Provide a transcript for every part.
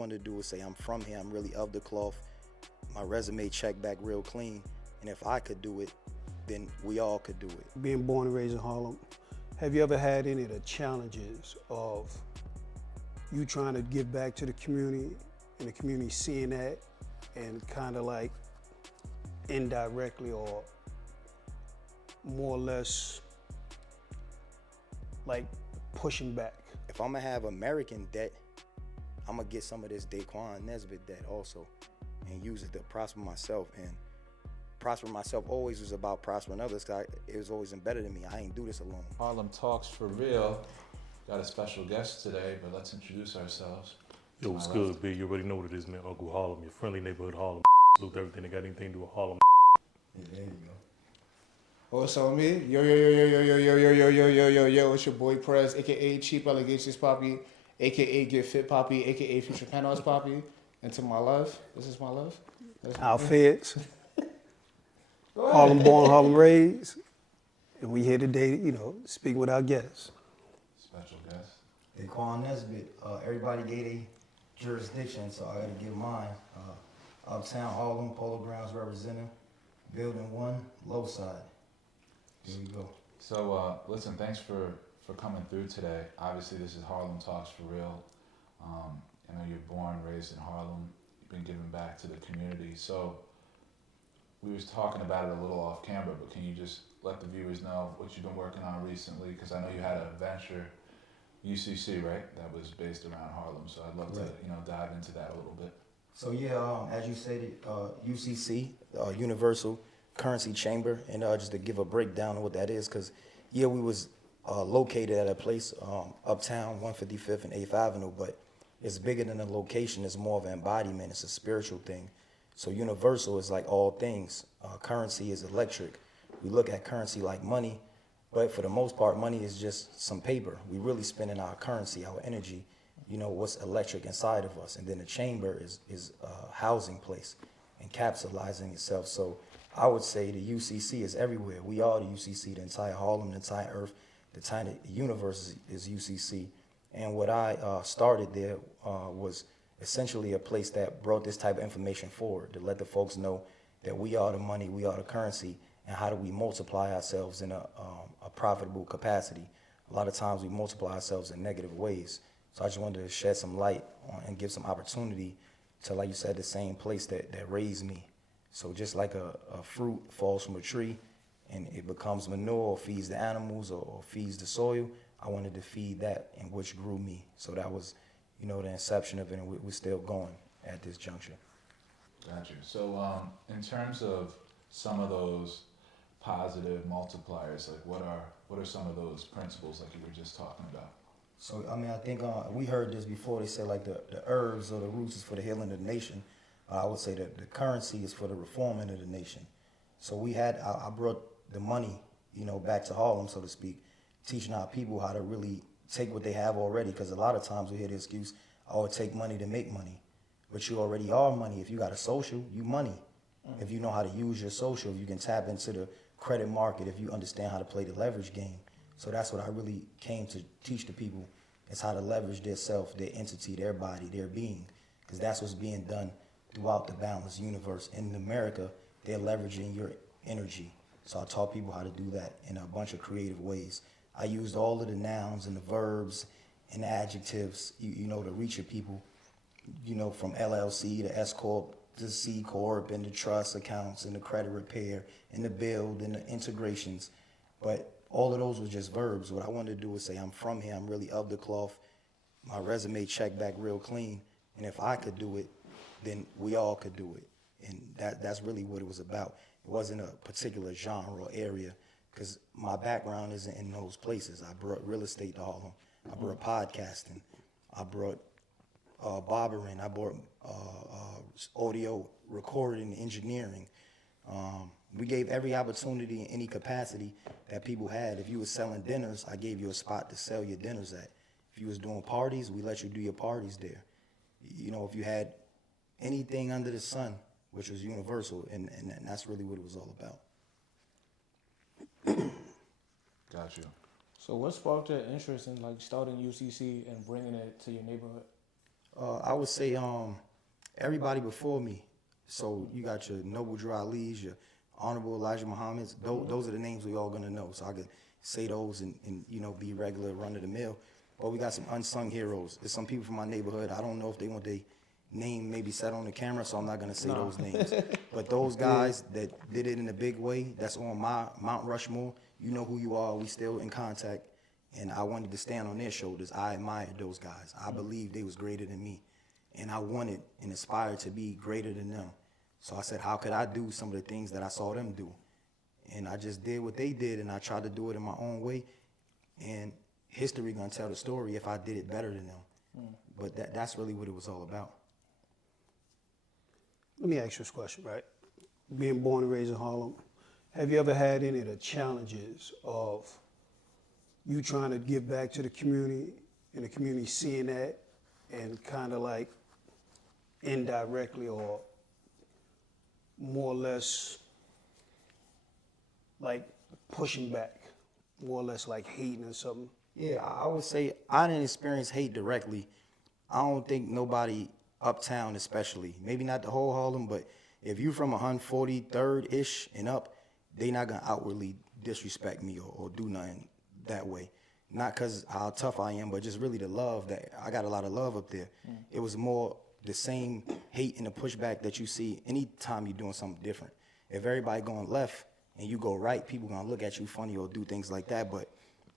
wanted to do was say I'm from here, I'm really of the cloth, my resume checked back real clean, and if I could do it, then we all could do it. Being born and raised in Harlem, have you ever had any of the challenges of you trying to give back to the community and the community seeing that and kind of like indirectly or more or less like pushing back? If I'm gonna have American debt, I'm gonna get some of this Deyquan Nesbit debt also and use it to prosper myself. And prosper myself always was about prospering others, because it was always embedded in me. I ain't do this alone. Harlem Talks for Real. Got a special guest today, but let's introduce ourselves. Yo, what's good, B? You already know what it is, man. Uncle Harlem, your friendly neighborhood Harlem. Salute everything that got anything to do with Harlem. Yeah, there you go. Also me, yo, it's your boy Prez, aka Cheap Allegations Poppy, aka Get Fit Poppy, aka Future Penthouse Poppy. And to my love, this is my love. Our feds, Harlem born, Harlem raised, and we here today, you know, speak with our guests. Special guest. Deyquan Nesbit, everybody gave a jurisdiction, so I gotta give mine. Uptown Harlem, Polo Grounds representing, Building 1, low side. Here we go. So listen, thanks for coming through today. Obviously, this is Harlem Talks for Real. I know you're born, raised in Harlem. You've been giving back to the community. So we was talking about it a little off camera, but can you just let the viewers know what you've been working on recently? Because I know you had a venture, UCC, right? That was based around Harlem. So I'd love to, dive into that a little bit. So yeah, as you stated, UCC, Universal Currency Chamber, and just to give a breakdown of what that is, because we was located at a place uptown, 155th and 8th Avenue, but it's bigger than a location. It's more of an embodiment. It's a spiritual thing. So Universal is like all things. Currency is electric. We look at currency like money, but for the most part, money is just some paper. We really spending our currency, our energy, what's electric inside of us. And then the chamber is a housing place, encapsulating itself. So I would say the UCC is everywhere. We are the UCC, the entire Harlem, the entire earth, the entire universe is UCC. And what I started there was essentially a place that brought this type of information forward to let the folks know that we are the money, we are the currency, and how do we multiply ourselves in a profitable capacity. A lot of times we multiply ourselves in negative ways. So I just wanted to shed some light on and give some opportunity to, like you said, the same place that raised me. So just like a fruit falls from a tree and it becomes manure or feeds the animals or feeds the soil, I wanted to feed that, and which grew me. So that was, the inception of it, and we're still going at this juncture. Got you. So in terms of some of those positive multipliers, like what are some of those principles like you were just talking about? So, I think we heard this before. They said like the herbs or the roots is for the healing of the nation. I would say that the currency is for the reforming of the nation. So I brought the money, back to Harlem, so to speak, teaching our people how to really take what they have already, because a lot of times we hear the excuse, take money to make money. But you already are money. If you got a social, you money. If you know how to use your social, you can tap into the credit market if you understand how to play the leverage game. So that's what I really came to teach the people, is how to leverage their self, their entity, their body, their being, because that's what's being done throughout the balanced universe. In America, they're leveraging your energy. So I taught people how to do that in a bunch of creative ways. I used all of the nouns and the verbs and the adjectives, to reach your people, from LLC to S Corp to C Corp and the trust accounts and the credit repair and the build and the integrations. But all of those were just verbs. What I wanted to do was say, I'm from here, I'm really of the cloth. My resume checked back real clean. And if I could do it, then we all could do it. And that's really what it was about. It wasn't a particular genre or area, because my background isn't in those places. I brought real estate to Harlem. I brought podcasting. I brought barbering. I brought audio recording, engineering. We gave every opportunity in any capacity that people had. If you were selling dinners, I gave you a spot to sell your dinners at. If you was doing parties, we let you do your parties there. If you had anything under the sun, which was universal, and that's really what it was all about. Got you. So what sparked your interest in starting UCC and bringing it to your neighborhood? I would say everybody before me. So you got your Noble Drew Ali's, your Honorable Elijah Muhammad's. Those are the names we all gonna know. So I could say those and be regular, run of the mill. But we got some unsung heroes. There's some people from my neighborhood. I don't know if they want their name maybe set on the camera, so I'm not gonna say those names. But those guys that did it in a big way, that's on my Mount Rushmore. You know who you are. We still in contact. And I wanted to stand on their shoulders. I admired those guys. I believed they was greater than me. And I wanted and aspired to be greater than them. So I said, how could I do some of the things that I saw them do? And I just did what they did, and I tried to do it in my own way. And history gonna tell the story if I did it better than them. But that's really what it was all about. Let me ask you this question, right? Being born and raised in Harlem, have you ever had any of the challenges of you trying to give back to the community and the community seeing that and kind of like indirectly or more or less like pushing back, more or less like hating or something? Yeah, I would say I didn't experience hate directly. I don't think nobody uptown especially, maybe not the whole Harlem, but if you from 143rd-ish and up, they not gonna outwardly disrespect me or do nothing that way. Not because how tough I am, but just really the love that I got a lot of love up there. It was more the same hate and the pushback that you see anytime you're doing something different. If everybody going left and you go right, people gonna look at you funny or do things like that. But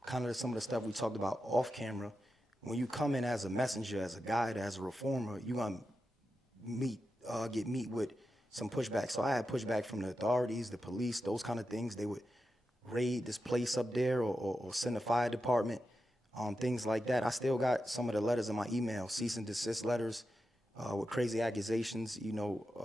kind of some of the stuff we talked about off camera, when you come in as a messenger, as a guide, as a reformer, you gonna get meet with some pushback. So I had pushback from the authorities, the police, those kind of things. They would raid this place up there or send a fire department, things like that. I still got some of the letters in my email, cease and desist letters with crazy accusations,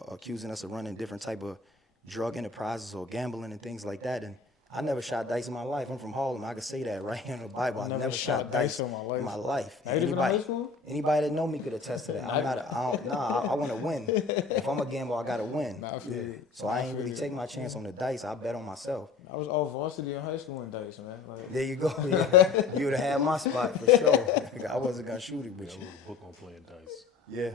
accusing us of running different type of drug enterprises or gambling and things like that. And I never shot dice in my life. I'm from Harlem. I can say that right here in the Bible. I never shot dice in my life. Not even in high school? Anybody that know me could attest to that. I want to win. If I'm a gambler, I got to win. So I ain't really take my chance on the dice. I bet on myself. I was all varsity in high school in dice, man. Like, There you go. Yeah. You would have had my spot for sure. I wasn't going to shoot it with I you. wrote a book on playing dice. Yeah.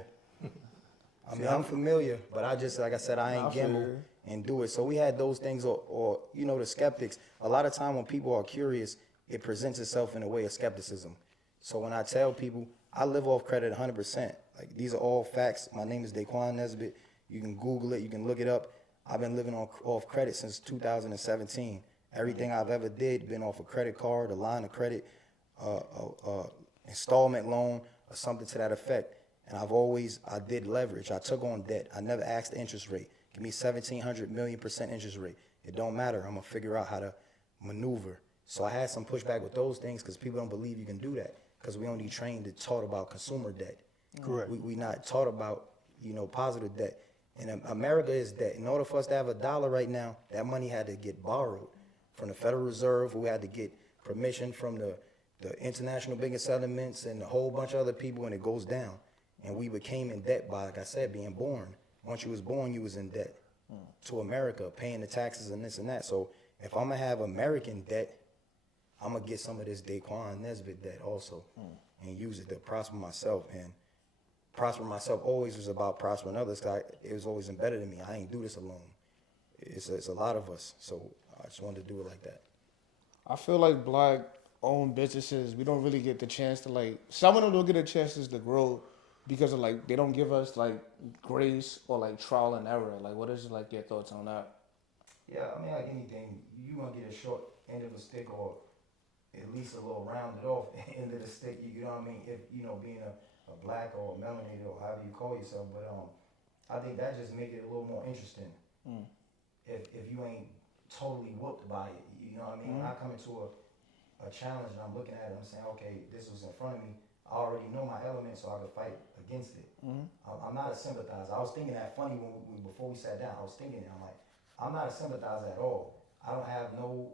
I mean, I'm familiar, but I just, like I said, I ain't gamble familiar. and do it. So we had those things, or the skeptics. A lot of time when people are curious, it presents itself in a way of skepticism. So when I tell people, I live off credit 100%. Like, these are all facts. My name is Deyquan Nesbit. You can Google it. You can look it up. I've been living off credit since 2017. Everything I've ever did been off a credit card, a line of credit, installment loan, or something to that effect. And I did leverage. I took on debt. I never asked the interest rate. Give me 1,700 million% interest rate. It don't matter. I'm going to figure out how to maneuver. So I had some pushback with those things because people don't believe you can do that because we only trained and taught about consumer debt. Correct. We not taught about, positive debt. And America is debt. In order for us to have $1 right now, that money had to get borrowed from the Federal Reserve. We had to get permission from the International Business Settlements and a whole bunch of other people, and it goes down. And we became in debt by, like I said, being born. Once you was born, you was in debt to America, paying the taxes and this and that. So if I'm going to have American debt, I'm going to get some of this Deyquan Nesbit debt also and use it to prosper myself. And prosper myself always was about prospering others because it was always embedded in me. I ain't do this alone. It's a lot of us. So I just wanted to do it like that. I feel like black-owned businesses, we don't really get the chance to, some of them don't get a chance to grow because of, they don't give us, grace or, trial and error. What is, your thoughts on that? Yeah, I mean, like anything, you gonna get a short end of a stick or at least a little rounded off end of the stick, you know what I mean? If, being a black or a melanated or however you call yourself, but I think that just make it a little more interesting. If you ain't totally whooped by it, you know what I mean? When I come into a challenge and I'm looking at it, I'm saying, okay, this was in front of me. I already know my element, so I could fight against it. I'm not a sympathizer. I was thinking that funny before we sat down. I was thinking it. I'm like, I'm not a sympathizer at all. I don't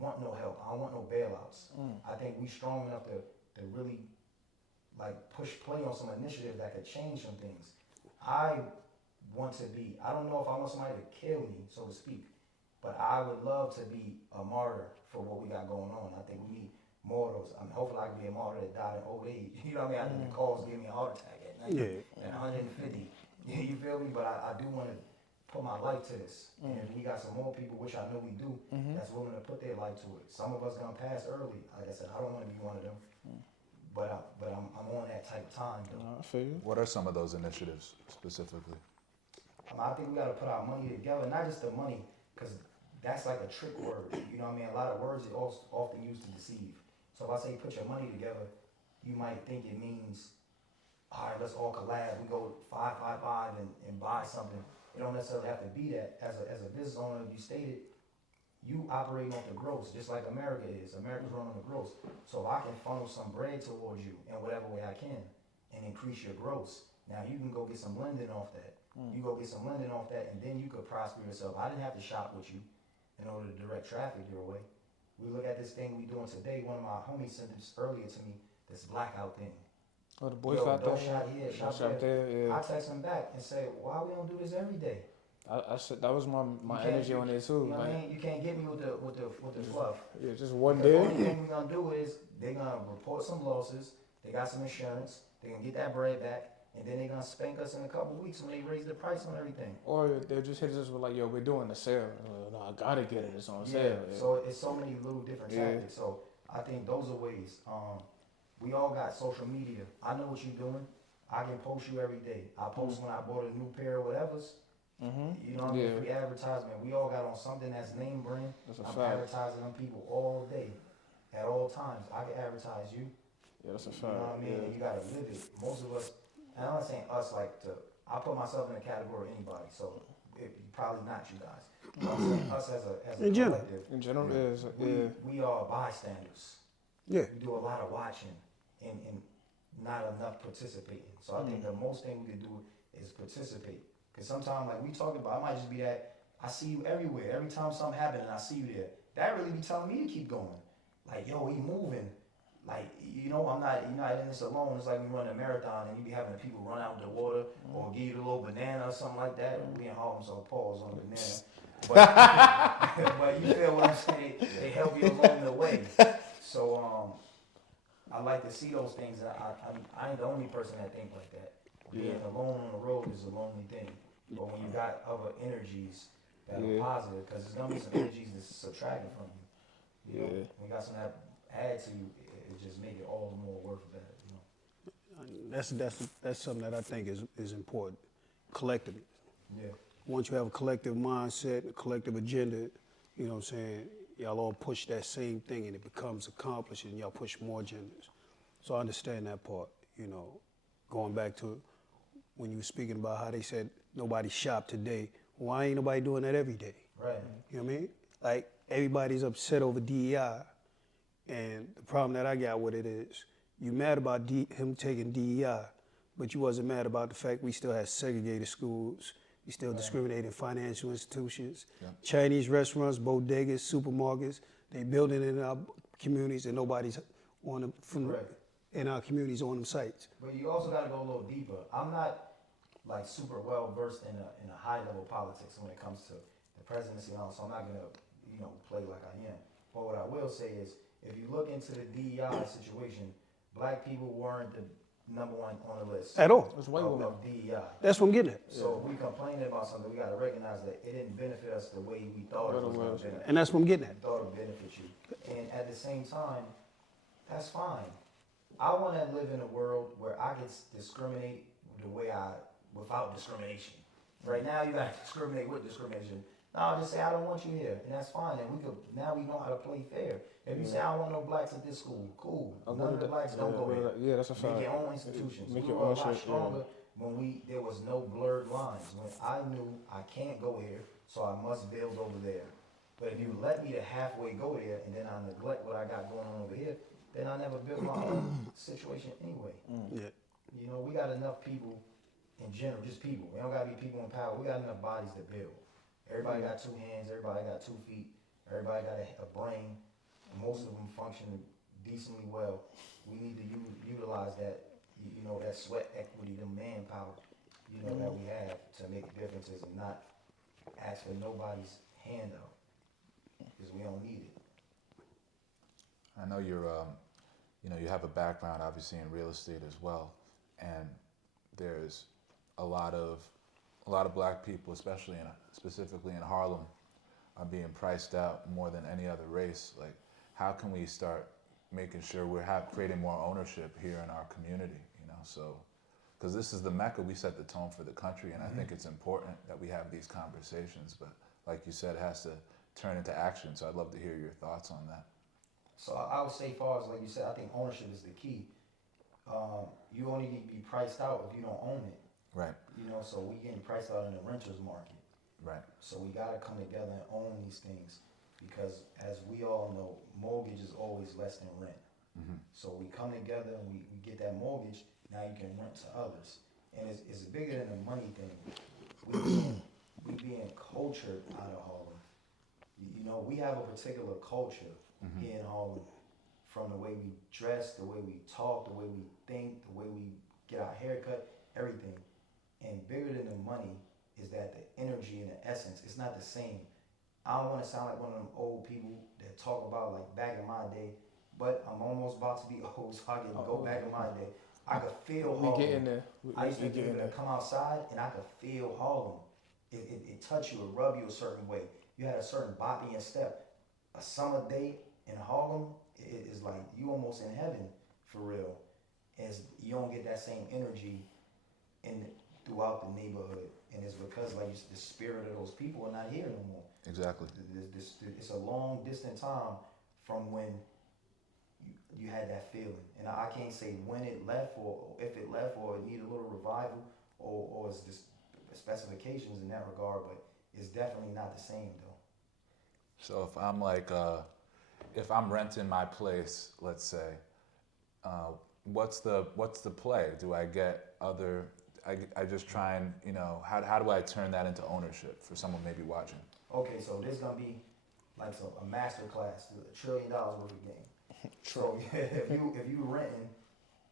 want no help. I don't want no bailouts. I think we strong enough to really push play on some initiative that could change some things. I don't know if I want somebody to kill me, so to speak, but I would love to be a martyr for what we got going on. I think we need more of those. I mean, hopefully I can be a martyr that died in old age. You know what I mean? The calls give me a heart attack at 90 Yeah. and 150. You feel me? But I do want to put my life to this. And if we got some more people, which I know we do, that's willing to put their life to it. Some of us gonna pass early. Like I said, I don't want to be one of them. But I'm on that type of time though. I feel you. What are some of those initiatives specifically? I think we got to put our money together, not just the money, because that's like a trick word. You know what I mean? A lot of words are often used to deceive. So if I say put your money together, you might think it means, all right, let's all collab. We go 5 and buy something. It don't necessarily have to be that. As a business owner, you stated, you operate off the gross, just like America is. America's run on the gross. So if I can funnel some bread towards you in whatever way I can and increase your gross, now you can go get some lending off that. You go get some lending off that, and then you could prosper yourself. I didn't have to shop with you in order to direct traffic your way. We look at this thing we doing today. One of my homies sent this earlier to me, this blackout thing. Oh, the boys Yo, out don't there. shop here, shop Shop there. there, yeah. I text him back and say, why we don't do this every day? I said that was my You can't- energy on it too. You know what I Like, mean? You can't get me with the fluff. yeah, just one Because the only day. thing we're gonna do is they're gonna report some losses. They got some insurance. They're gonna get that bread back, and then they're gonna spank us in a couple weeks when they raise the price on everything. Or they'll just hit us with like, yo, we're doing the sale. No, I gotta get it. It's on sale. Yeah. So it's so many little different Yeah. tactics. So I think those are ways. We all got social media. I know what you're doing. I can post you every day. I post when I bought a new pair of whatever's. You know what I mean? Yeah. Free advertisement. We all got on something that's name brand. That's a I'm fact. advertising on people all day, at all times. I can advertise you. Yeah, that's a You fact. know what I mean? Yeah. And you gotta live it. Most of us, and I'm not saying us like to, I put myself in the category of anybody, so probably not you guys. But I'm saying us as a In general. collective, In general, yeah. we are bystanders. Yeah. We do a lot of watching and not enough participating. So I think the most thing we could do is participate. Cause sometimes like we talking about, I might just be that, I see you everywhere. Every time something happens and I see you there, that really be telling me to keep going. Like, yo, he moving. Like, you know, you're not in this alone. It's like we run a marathon and you be having the people run out with the water or give you the little banana or something like that. We in Harlem, so pause on the banana. But, but you feel what I'm saying? They help you along the way. So, I like to see those things. And I ain't the only person that think like that. Being alone on the road is a lonely thing. But when you got other energies that are positive, because there's gonna be some energies that's subtracting from you. You know, when you got some that add to you, it just make it all the more worth better. You know. That's something that I think is important. Collectively. Yeah. Once you have a collective mindset, a collective agenda, you know what I'm saying, y'all all push that same thing and it becomes accomplished and y'all push more agendas. So I understand that part, you know. Going back to when you were speaking about how they said nobody shopped today, why ain't nobody doing that every day? Right. You know what I mean? Like, everybody's upset over DEI, and the problem that I got with it is, you mad about him taking DEI, but you wasn't mad about the fact we still had segregated schools, we still discriminate in financial institutions, Chinese restaurants, bodegas, supermarkets, they building in our communities and nobody's on them in our communities on them sites. But you also got to go a little deeper. I'm not like super well versed in a high level politics when it comes to the presidency and all, so I'm not gonna play like I am. But what I will say is, if you look into the DEI situation, black people weren't the number one on the list At all. It's white women. of DEI. That's what I'm getting at. So if we complaining about something, we got to recognize that it didn't benefit us the way we thought it was going to benefit. And that's what I'm getting at. We thought it would benefit you. And at the same time, that's fine. I want to live in a world where I can discriminate the way without discrimination. Right now, you got to discriminate with discrimination. No, I'll just say I don't want you here, and that's fine. And now we know how to play fair. If you say I don't want no blacks at this school, cool. None of the blacks don't go here. Yeah, that's a fact. Make your own institutions. Make We your were own a lot shit, stronger when there was no blurred lines. When I knew I can't go here, so I must build over there. But if you let me to halfway go there, and then I neglect what I got going on over here, then I never build my own situation anyway. Yeah. You know, we got enough people in general, just people. We don't got to be people in power. We got enough bodies to build. Everybody got 2 hands. Everybody got 2 feet. Everybody got a brain. Most of them function decently well. We need to utilize that, that sweat equity, the manpower, that we have to make differences and not ask for nobody's handout because we don't need it. I know you're, you have a background obviously in real estate as well, and there's a lot of black people, specifically in Harlem, are being priced out more than any other race. Like, how can we start making sure we're creating more ownership here in our community? So because this is the Mecca, we set the tone for the country, and I think it's important that we have these conversations. But like you said, it has to turn into action. So I'd love to hear your thoughts on that. So I would say, far as like you said, I think ownership is the key. You only need to be priced out if you don't own it. Right. So we getting priced out in the renters market. Right. So we gotta come together and own these things, because as we all know, mortgage is always less than rent. Mm-hmm. So we come together and we get that mortgage. Now you can rent to others, and it's bigger than the money thing. We being cultured out of Harlem. We have a particular culture here in Harlem, from the way we dress, the way we talk, the way we think, the way we get our hair cut, everything. And bigger than the money is that the energy and the essence, it's not the same. I don't want to sound like one of them old people that talk about like back in my day, but I'm almost about to be old, so I can go back in my day. I could feel Harlem. We getting there. I used to be able to come outside and I could feel Harlem. It touched you, it rubbed you a certain way. You had a certain body and step. A summer day in Harlem is like you almost in heaven for real. As you don't get that same energy throughout the neighborhood, and it's because like the spirit of those people are not here no more. Exactly. It's a long distant time from when you had that feeling, and I can't say when it left or if it left or it needed a little revival or it's just specifications in that regard, but it's definitely not the same though. So if I'm like, if I'm renting my place, let's say, what's the play? Do I get other? I just try and how do I turn that into ownership for someone maybe watching? Okay, so this is gonna be like a master class, $1 trillion worth of game. So if you renting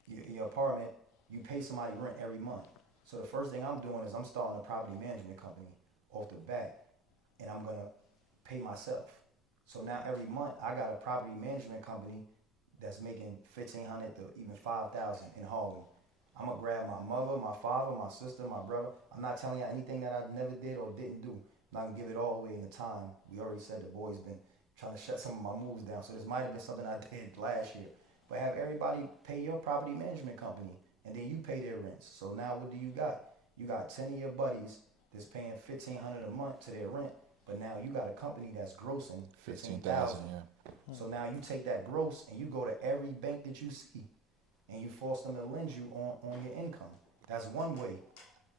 your apartment, you pay somebody rent every month. So the first thing I'm doing is I'm starting a property management company off the bat, and I'm gonna pay myself. So now every month I got a property management company that's making $1,500 to even $5,000 in Harlem. I'm gonna grab my mother, my father, my sister, my brother. I'm not telling you anything that I never did or didn't do. I'm not gonna give it all away in the time. We already said the boy's been trying to shut some of my moves down. So this might have been something I did last year. But have everybody pay your property management company, and then you pay their rents. So now what do you got? You got 10 of your buddies that's paying $1,500 a month to their rent, but now you got a company that's grossing $15,000. Yeah. So now you take that gross and you go to every bank that you see, and you force them to lend you on your income. That's one way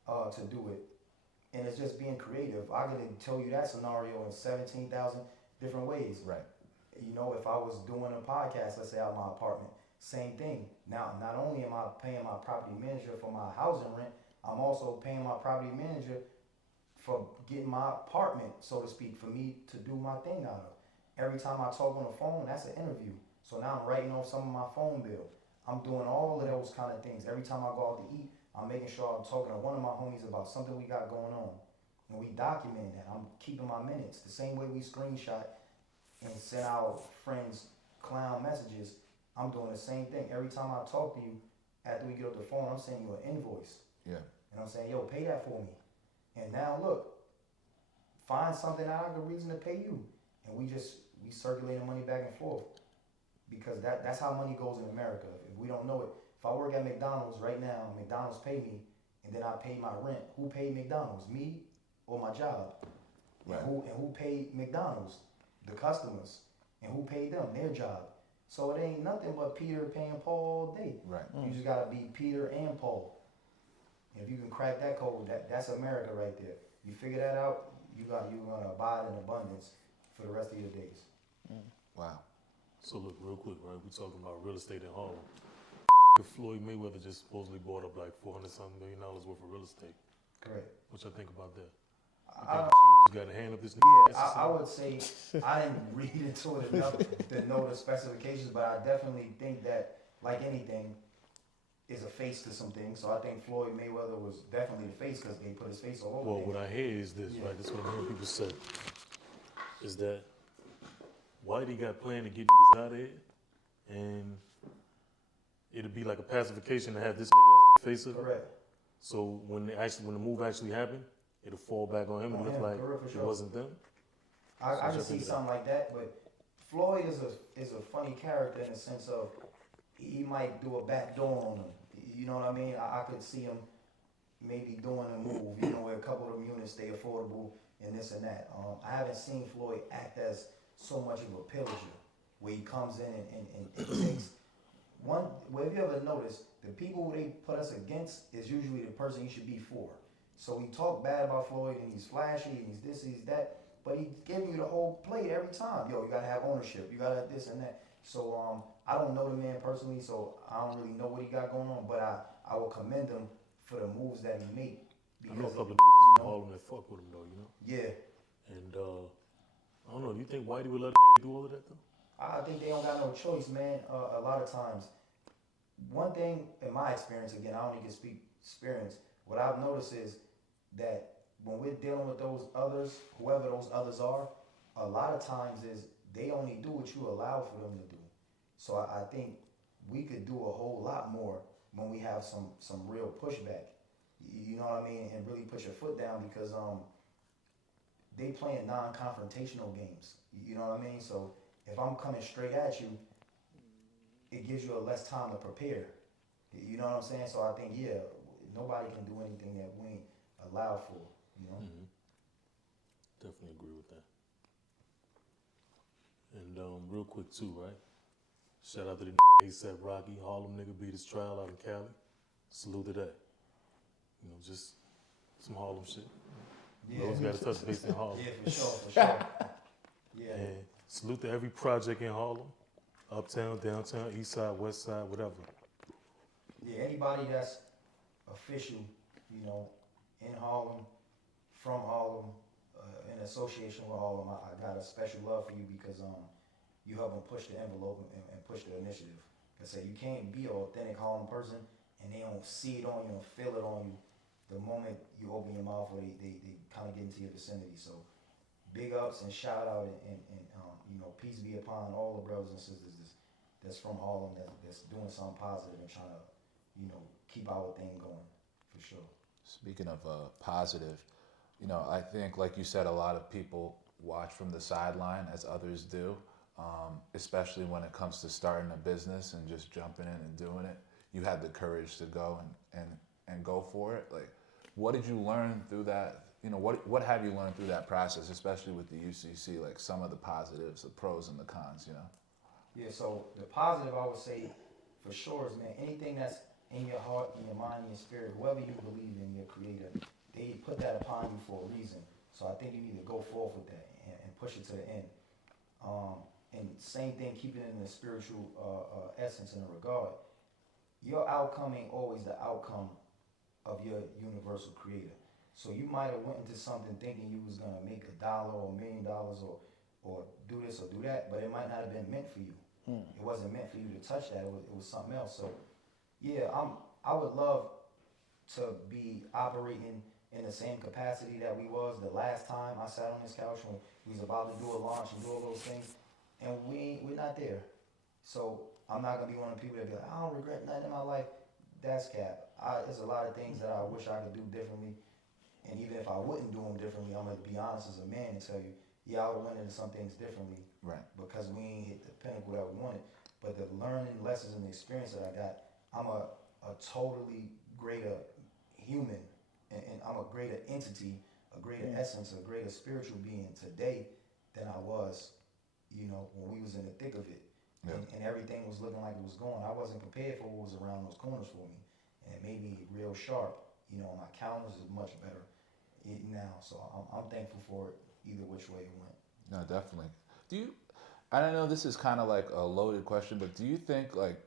to do it, and it's just being creative. I could tell you that scenario in 17,000 different ways. Right. If I was doing a podcast, let's say out of my apartment, same thing. Now, not only am I paying my property manager for my housing rent, I'm also paying my property manager for getting my apartment, so to speak, for me to do my thing out of. Every time I talk on the phone, that's an interview. So now I'm writing off some of my phone bill. I'm doing all of those kind of things. Every time I go out to eat, I'm making sure I'm talking to one of my homies about something we got going on. And we document that. I'm keeping my minutes. The same way we screenshot and send our friends clown messages, I'm doing the same thing. Every time I talk to you, after we get off the phone, I'm sending you an invoice. Yeah. And I'm saying, yo, pay that for me. And now look, find something that I got reason to pay you. And we circulating money back and forth. Because that's how money goes in America. If we don't know it, if I work at McDonald's right now, McDonald's pay me, and then I pay my rent, who paid McDonald's? Me or my job? Right. And who paid McDonald's? The customers. And who paid them? Their job. So it ain't nothing but Peter paying Paul all day. Right. You just gotta be Peter and Paul. And if you can crack that code, that's America right there. You figure that out, you're gonna abide in abundance for the rest of your days. Wow. So look, real quick, right? We talking about real estate in Harlem. Floyd Mayweather just supposedly bought up like $400-something million worth of real estate. Correct. What y'all think about that? I- You got a hand up this Yeah, I would say I didn't read into it enough to know the specifications, but I definitely think that, like anything, is a face to some things. So I think Floyd Mayweather was definitely the face because he put his face all over Well, things. what I hear is this, right? That's what I'm hearing people say. Is that Whitey got planned to get niggas out of here, and it'd be like a pacification to have this nigga as the face of it. Correct. So when the move actually happened, it'll fall back on him and On look him, like correct, for it sure. wasn't them. I So can just see think of something like that, but Floyd is a funny character in the sense of he might do a back door on him. You know what I mean? I could see him maybe doing a move, you know, where a couple of them units stay affordable and this and that. I haven't seen Floyd act as so much of a pillager, where he comes in and takes one. Well, if you ever notice, the people who they put us against is usually the person he should be for. So we talk bad about Floyd and he's flashy and he's this, he's that, but he's giving you the whole plate every time. Yo, you gotta have ownership, you gotta have this and that. So I don't know the man personally, so I don't really know what he got going on, but I will commend him for the moves that he made. I know a Because, couple of you niggas from know, Harlem that fuck with him though, you know. yeah, And I don't know. Do you think Whitey would let a nigga do all of that though? I think they don't got no choice, man. A lot of times, one thing in my experience, again, I only can speak experience. What I've noticed is that when we're dealing with those others, whoever those others are, a lot of times is they only do what you allow for them to do. So I think we could do a whole lot more when we have some real pushback. You know what I mean? And really put your foot down because they playing non-confrontational games. You know what I mean? So if I'm coming straight at you, it gives you a less time to prepare. You know what I'm saying? So I think, yeah, nobody can do anything that we ain't allowed for, you know? Mm-hmm. Definitely agree with that. And real quick too, right? Shout out to the nigga ASAP Rocky, Harlem nigga beat his trial out in Cali. Salute to that. You know, just some Harlem shit. Yeah, Always got to touch base in Harlem. yeah, for sure. Yeah, And salute to every project in Harlem. Uptown, downtown, east side, west side, whatever. yeah, anybody that's official, you know, in Harlem, from Harlem, in association with Harlem, I got a special love for you because you help them push the envelope and push the initiative. I say you can't be an authentic Harlem person and they don't see it on you and feel it on you the moment you open your mouth or they kind of get into your vicinity. So big ups and shout out and you know, peace be upon all the brothers and sisters that's from Harlem that's doing something positive and trying to, you know, keep our thing going for sure. Speaking of positive, you know, I think, like you said, a lot of people watch from the sideline as others do, especially when it comes to starting a business and just jumping in and doing it. You had the courage to go and go for it. Like, what did you learn through that? You know, what have you learned through that process, especially with the UCC, like some of the positives, the pros and the cons, you know? Yeah, so the positive I would say for sure is, man, anything that's in your heart, in your mind, in your spirit, whoever you believe in, your creator, they put that upon you for a reason. So I think you need to go forth with that and push it to the end. And same thing, keep it in the spiritual essence and regard. Your outcome ain't always the outcome of your universal creator. So you might have went into something thinking you was gonna make $1 or $1 million or do this or do that, but it might not have been meant for you. It wasn't meant for you to touch that. It was something else. So yeah, I would love to be operating in the same capacity that we was the last time I sat on this couch when we was about to do a launch and do all those things, and we're not there. So I'm not gonna be one of the people that be like, I don't regret nothing in my life. That's cap. There's a lot of things that I wish I could do differently, and even if I wouldn't do them differently, I'm gonna be honest as a man and tell you, yeah, I would have went into some things differently, Right. because we ain't hit the pinnacle that we wanted. But the learning lessons and the experience that I got, I'm a totally greater human, and I'm a greater entity, a greater essence, a greater spiritual being today than I was, you know, when we was in the thick of it. Yeah. And everything was looking like it was going. I wasn't prepared for what was around those corners for me. And it made me real sharp. You know, my counters is much better now. So I'm thankful for it either which way it went. No, definitely. I don't know, this is kind of like a loaded question, but do you think, like,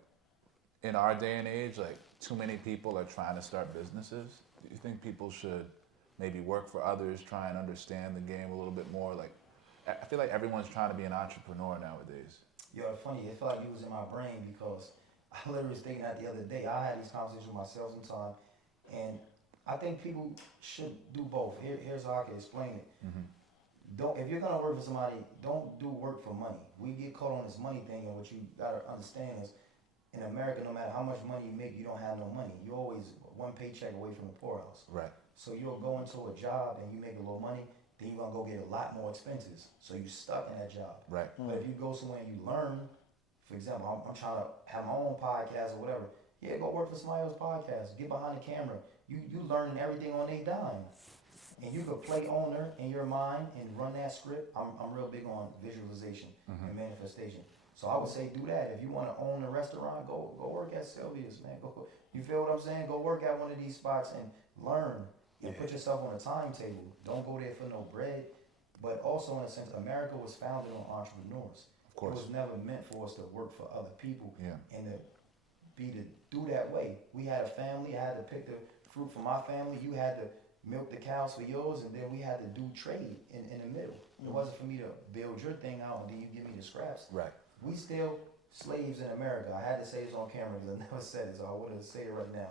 in our day and age, like, too many people are trying to start businesses? Do you think people should maybe work for others, try and understand the game a little bit more? Like, I feel like everyone's trying to be an entrepreneur nowadays. Yo, it's funny, it felt like it was in my brain because I literally was thinking that the other day. I had these conversations with myself sometimes, and I think people should do both. Here's how I can explain it. don't, if you're gonna work for somebody, don't do work for money. We get caught on this money thing, and what you gotta understand is, in America, no matter how much money you make, you don't have no money. You're always one paycheck away from the poorhouse. Right. So you'll go into a job and you make a little money, then you're gonna go get a lot more expenses. So you're stuck in that job. Right. But if you go somewhere and you learn, for example, I'm trying to have my own podcast or whatever. Yeah, go work for somebody else's podcast. Get behind the camera. You learning everything on their dime. And you could play owner in your mind and run that script. I'm real big on visualization and manifestation. So I would say do that. If you want to own a restaurant, go work at Sylvia's, man. Go. You feel what I'm saying? Go work at one of these spots and learn and put yourself on a timetable. Don't go there for no bread. But also in a sense, America was founded on entrepreneurs. Of course. It was never meant for us to work for other people Yeah. and to do that way. We had a family. I had to pick the fruit for my family. You had to milk the cows for yours, and then we had to do trade in the middle. It wasn't for me to build your thing out and then you give me the scraps. Right. We still slaves in America. I had to say this on camera because I never said it, so I want to say it right now.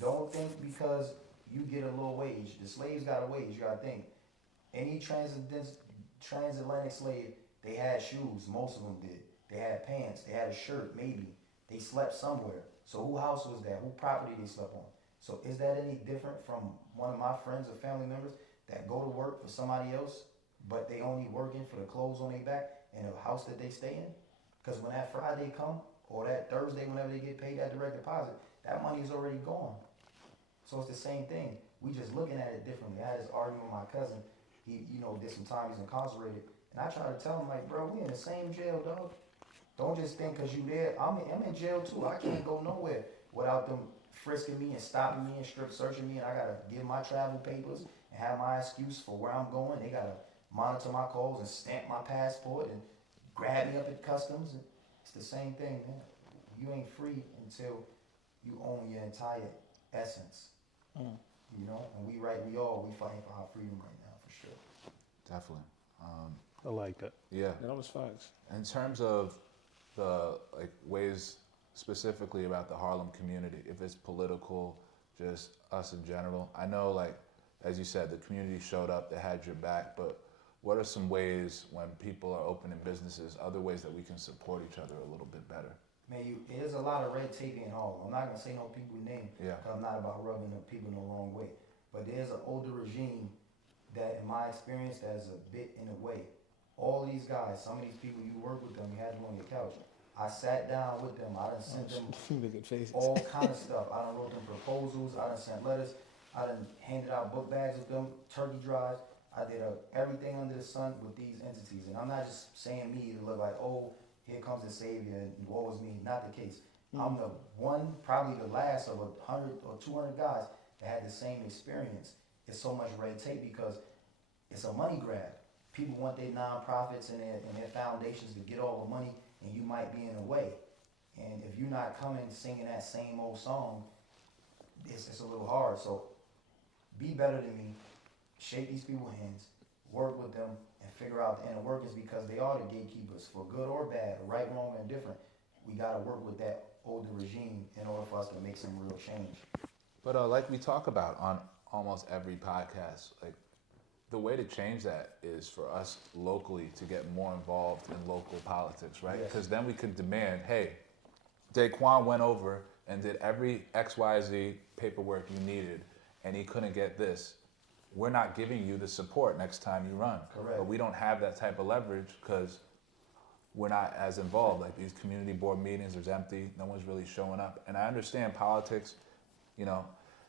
Don't think because you get a little wage, the slaves got a wage. You got to think. Any transatlantic slave, they had shoes. Most of them did. They had pants. They had a shirt, maybe. They slept somewhere. So whose house was that? Who property they slept on? So is that any different from one of my friends or family members that go to work for somebody else, but they only working for the clothes on their back and the house that they stay in? Because when that Friday come, or that Thursday, whenever they get paid that direct deposit, that money is already gone. So it's the same thing. We just looking at it differently. I had this argument with my cousin. He, did some time, he's incarcerated. And I tried to tell him, like, bro, we in the same jail, dog. Don't just think because you there. I'm in jail too. I can't go nowhere without them frisking me and stopping me and strip searching me. And I got to give my travel papers and have my excuse for where I'm going. They got to monitor my calls and stamp my passport and grab me up at customs. It's the same thing, man. You ain't free until you own your entire essence. And we fighting for our freedom right now, for sure. Definitely. I like that. Yeah. That was facts. In terms of the ways specifically about the Harlem community, if it's political, just us in general. I know, as you said, the community showed up, they had your back, but what are some ways when people are opening businesses, other ways that we can support each other a little bit better? Man, there's a lot of red tape in Harlem. I'm not gonna say no people name, Yeah. because I'm not about rubbing the people the wrong way. But there's an older regime that, in my experience, that's a bit in the way. All these guys, some of these people, you work with them, you had them on your couch. I sat down with them. I done sent them Look at faces. all kind of stuff. I done wrote them proposals. I done sent letters. I done handed out book bags with them, turkey drives. I did everything under the sun with these entities. And I'm not just saying me to look like, oh, here comes the savior and woe is me. Not the case. I'm the one, probably the last of 100 or 200 guys that had the same experience. It's so much red tape because it's a money grab. People want their nonprofits and their foundations to get all the money, and you might be in the way. And if you're not coming singing that same old song, it's a little hard. So be better than me. Shake these people's hands, work with them, and figure out the inner workings because they are the gatekeepers for good or bad, right, wrong, or indifferent. We got to work with that older regime in order for us to make some real change. But like we talk about on almost every podcast, the way to change that is for us locally to get more involved in local politics, right? Yes. Because then we could demand, hey, Deyquan went over and did every XYZ paperwork you needed, and he couldn't get this. We're not giving you the support next time you run. Correct. But we don't have that type of leverage because we're not as involved. Like these community board meetings, there's empty, no one's really showing up. And I understand politics,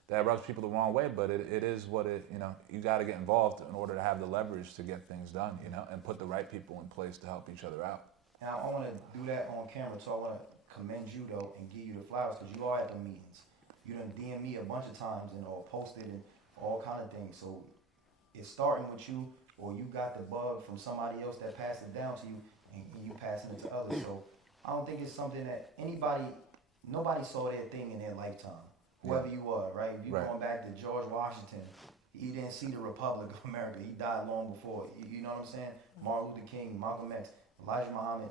that rubs people the wrong way, but it is what you got to get involved in order to have the leverage to get things done, and put the right people in place to help each other out. And I want to do that on camera, so I want to commend you, though, and give you the flowers, because you are at the meetings. You done DM me a bunch of times and or posted and all kind of things. So it's starting with you, or you got the bug from somebody else that passed it down to you, and you passing it to others. So I don't think it's something that nobody saw that thing in their lifetime. Whoever you are, right? If you're going back to George Washington, he didn't see the Republic of America. He died long before. You know what I'm saying? Martin Luther King, Malcolm X, Elijah Muhammad,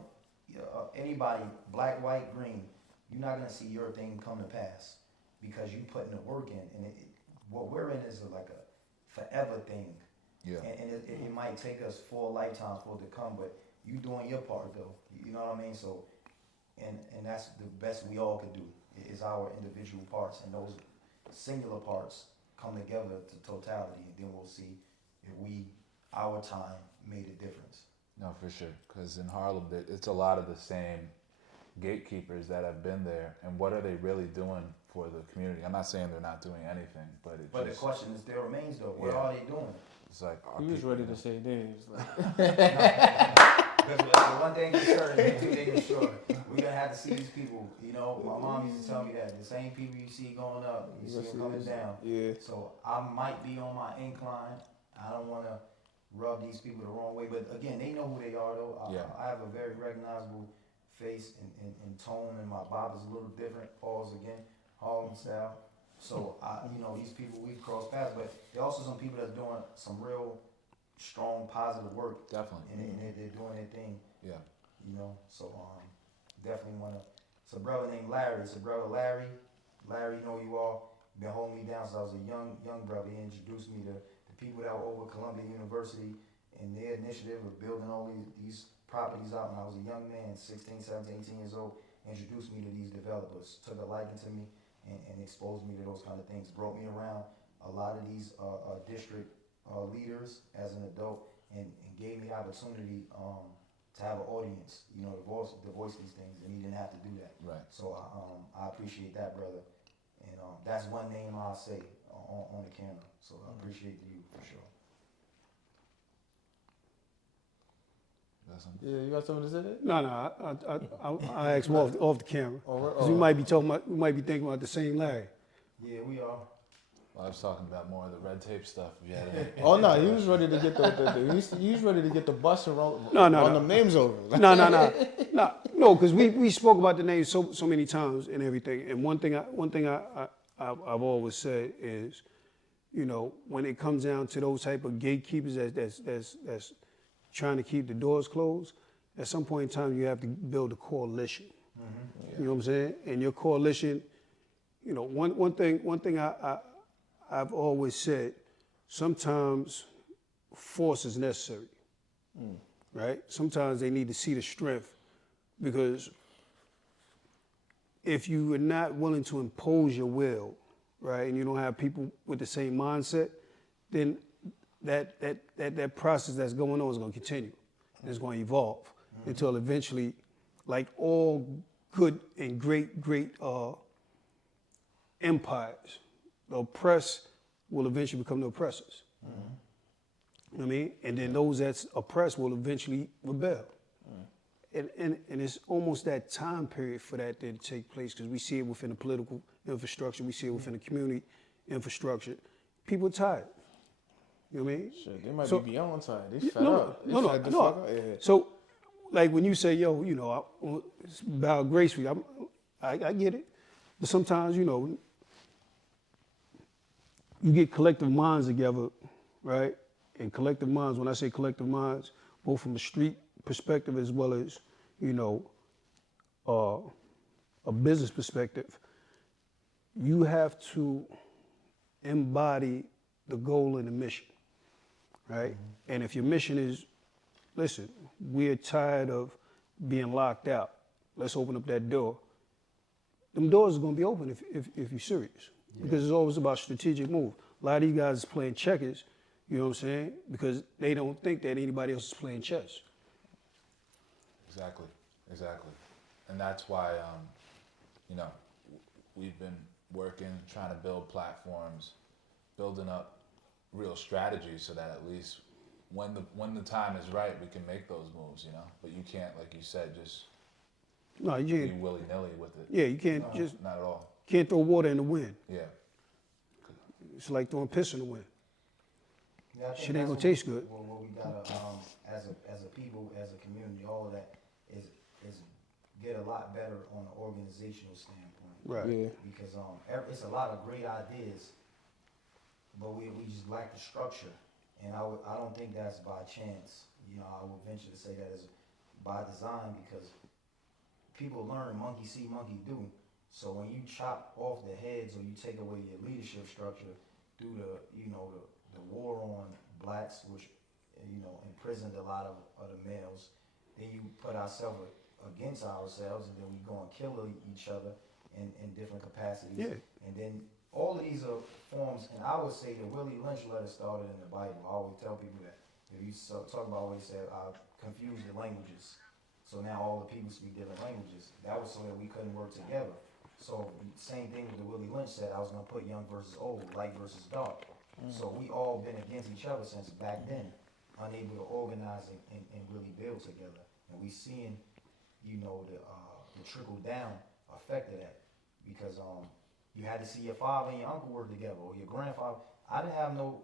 anybody, black, white, green, you're not going to see your thing come to pass because you putting the work in. And what we're in is like a forever thing. Yeah. And it might take us 4 lifetimes for it to come, but you doing your part though. You know what I mean? So, and that's the best we all can do is our individual parts, and those singular parts come together to totality, and then we'll see if our time made a difference. No, for sure. Because in Harlem, it's a lot of the same gatekeepers that have been there, and what are they really doing for the community? I'm not saying they're not doing anything, but the question is, there remains though. What Yeah. are they doing? It's like He was ready to say names. Like. Because one thing is certain, and two things is sure. We're gonna have to see these people. You know, my mom used to tell me that the same people you see going up, you see them coming down. Yeah. So I might be on my incline. I don't want to rub these people the wrong way, but again, they know who they are though. I have a very recognizable face and tone, and my bob is a little different. Pause again, Harlem style. So these people we've crossed paths, but there are also some people that's doing some real strong positive work. Definitely. And they're doing their thing. Yeah. So definitely wanna. It's a brother named Larry. It's a brother Larry. Larry, know you all been holding me down since I was a young brother. He introduced me to the people that were over Columbia University and their initiative of building all these properties out when I was a young man, 16, 17, 18 years old. Introduced me to these developers, took a liking to me, and exposed me to those kind of things. Brought me around a lot of these district leaders as an adult, and gave me the opportunity to have an audience, to voice these things, and he didn't have to do that. Right. So I appreciate that, brother, and that's one name I'll say on the camera. So I appreciate you for sure. Yeah, you got something to say? No, I asked him off the camera. Because we might be thinking about the same Larry. Yeah, we are. Well, I was talking about more of the red tape stuff. If you had any, Oh no, he was ready to get he was ready to get the bus around. No. The names over. No, because we spoke about the names so many times and everything. And one thing I've always said is, when it comes down to those type of gatekeepers that's trying to keep the doors closed, at some point in time you have to build a coalition. Mm-hmm. Yeah. You know what I'm saying? And your coalition, one thing I've always said, sometimes force is necessary, right? Sometimes they need to see the strength, because if you are not willing to impose your will, right, and you don't have people with the same mindset, then that process that's going on is going to continue. It's going to evolve until eventually, like all good and great empires, the oppressed will eventually become the oppressors. You know what I mean? And then those that's oppressed will eventually rebel. And it's almost that time period for that to take place, because we see it within the political infrastructure, we see it within the community infrastructure. People are tired. You know what I mean? Shit, they might be beyond tired. They fed up. No. Yeah. So, like when you say, it's about Grace Week, I get it. But sometimes, you get collective minds together, right? And collective minds, when I say collective minds, both from a street perspective as well as, a business perspective, you have to embody the goal and the mission, right? Mm-hmm. And if your mission is, listen, we're tired of being locked out, let's open up that door. Them doors are gonna be open if you're serious, because it's always about strategic move. A lot of these guys is playing checkers, you know what I'm saying? Because they don't think that anybody else is playing chess. Exactly. And that's why, we've been working, trying to build platforms, building up real strategies so that at least when the time is right, we can make those moves, But you can't, like you said, just be willy-nilly with it. Yeah, you can't not at all. Can't throw water in the wind. Yeah. It's like throwing piss in the wind. Yeah, I think shit ain't gonna taste good. What we gotta, as a people, as a community, all of that is get a lot better on an organizational standpoint. Right. Yeah. Because it's a lot of great ideas, but we just lack the structure, and I don't think that's by chance. I would venture to say that is by design, because people learn monkey see, monkey do. So when you chop off the heads or you take away your leadership structure through the war on blacks, which imprisoned a lot of the males. Then you put ourselves against ourselves, and then we go and kill each other in different capacities. Yeah. And then all of these are forms, and I would say the Willie Lynch letter started in the Bible. I always tell people that. If you talk about what he said, confuse the languages. So now all the people speak different languages. That was so that we couldn't work together. So same thing with the Willie Lynch said, I was gonna put young versus old, light versus dark. So we all been against each other since back then, unable to organize and really build together. And we seeing, the trickle down effect of that. Because you had to see your father and your uncle work together, or your grandfather. I didn't have no,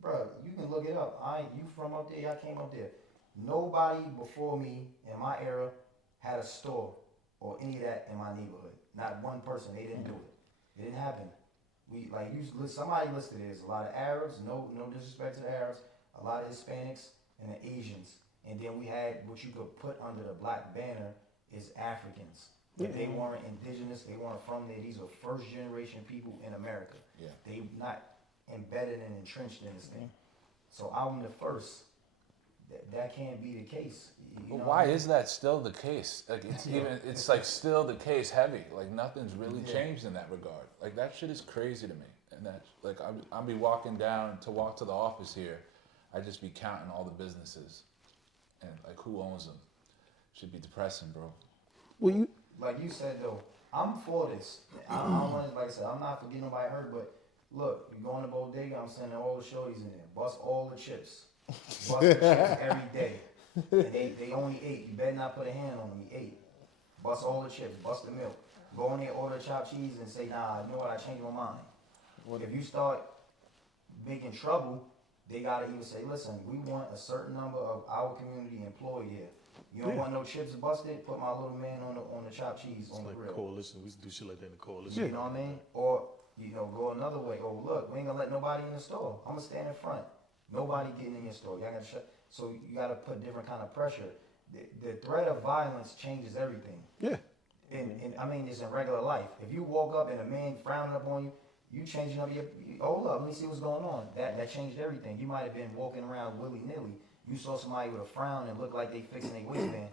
bro, you can look it up. You from up there, I came up there. Nobody before me in my era had a store or any of that in my neighborhood. Not one person. They didn't do it. It didn't happen. Somebody listed it. There's a lot of Arabs. No disrespect to the Arabs. A lot of Hispanics and the Asians. And then we had what you could put under the black banner is Africans. But they weren't indigenous. They weren't from there. These are first generation people in America. Yeah. They not embedded and entrenched in this thing. So I'm the first. That can't be the case. But why is that still the case? Like it's like still the case heavy. Like nothing's really changed in that regard. Like that shit is crazy to me. And that like I'll be walking down to walk to the office here. I just be counting all the businesses and like who owns them. Should be depressing, bro. Well, like you said though, I'm for this. I don't want to, like I said, I'm not for getting nobody hurt, but look, you go in the bodega, I'm sending all the shorties in there. Bust all the chips. Bust the chips every day. And they only 8. You better not put a hand on them. 8. Bust all the chips. Bust the milk. Go in there, order chopped cheese, and say, nah, you know what? I changed my mind. If you start making trouble, they gotta even say, listen, we want a certain number of our community employed here. You don't want no chips busted? Put my little man on the chopped cheese It's on the like grill. coalition. We used to do shit like that in the coalition. You know what I mean? Or go another way. Oh, look, we ain't gonna let nobody in the store. I'm gonna stand in front. Nobody getting in your store. Y'all gotta shut. So you gotta put different kind of pressure. The threat of violence changes everything. yeah. And I mean, it's in regular life. If you woke up and a man frowning up on you, you changing up hold up, let me see what's going on. That changed everything. You might have been walking around willy-nilly. You saw somebody with a frown and looked like they fixing their waistband.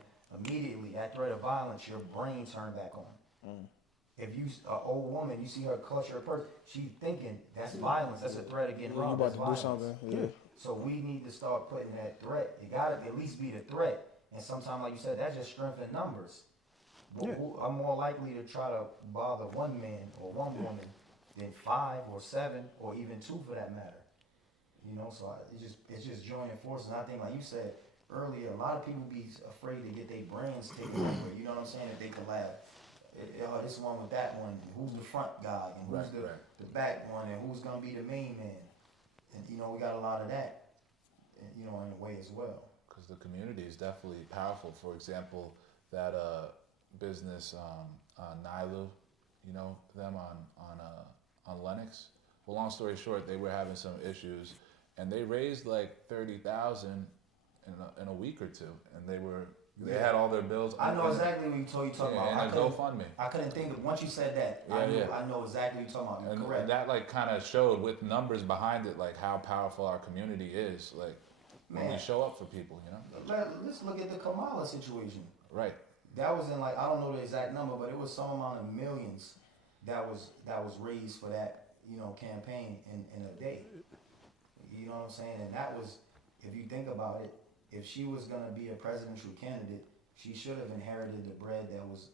Immediately, that threat of violence, your brain turned back on. If you, an old woman, you see her clutch her purse, she thinking that's violence. That's a threat of getting You robbed. about to do That's something? violence. So we need to start putting that threat. It gotta at least be the threat. And sometimes, like you said, that's just strength in numbers. I'm more likely to try to bother one man or one woman than 5 or 7 or even 2 for that matter. So it's just joining forces. And I think, like you said earlier, a lot of people be afraid to get their brands taken over. You know what I'm saying? If they collab. This one with that one. Who's the front guy and who's the back one and who's gonna be the main man? And we got a lot of that. In a way as well. Because the community is definitely powerful. For example, that business Nilu, them on Lennox. Well, long story short, they were having some issues, and they raised like 30,000 in a week or 2, and they had all their bills. I know exactly what you're talking about. And a GoFundMe. I couldn't think of, once you said that, I know exactly what you're talking about. You're correct. That like kind of showed with numbers behind it, like how powerful our community is. Like when we show up for people, Let's look at the Kamala situation. Right. That was in I don't know the exact number, but it was some amount of millions that was raised for that, campaign in a day. You know what I'm saying? And that was, if you think about it, if she was gonna be a presidential candidate, she should have inherited the bread that was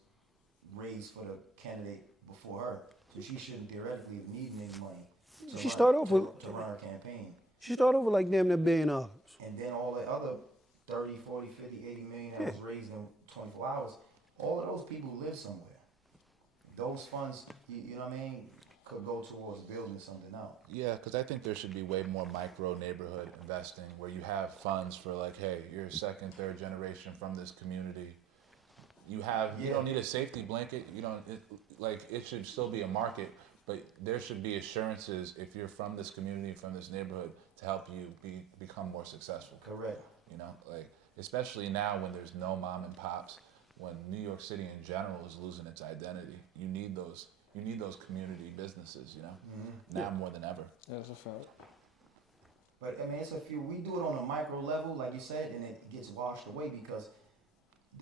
raised for the candidate before her. So she shouldn't theoretically have needed any money to run her campaign. She started off with like damn near $1 billion. And then all the other 30, 40, 50, 80 million that was raised in 24 hours, all of those people live somewhere. Those funds, you know what I mean, could go towards building something out. Yeah, because I think there should be way more micro neighborhood investing where you have funds for like, hey, you're 2nd, 3rd generation from this community. You don't need a safety blanket. It should still be a market, but there should be assurances if you're from this community, from this neighborhood, to help you become more successful. Correct. Especially now when there's no mom and pops, when New York City in general is losing its identity. You need those community businesses, now more than ever. That's a fact. But I mean, it's a few. We do it on a micro level, like you said, and it gets washed away because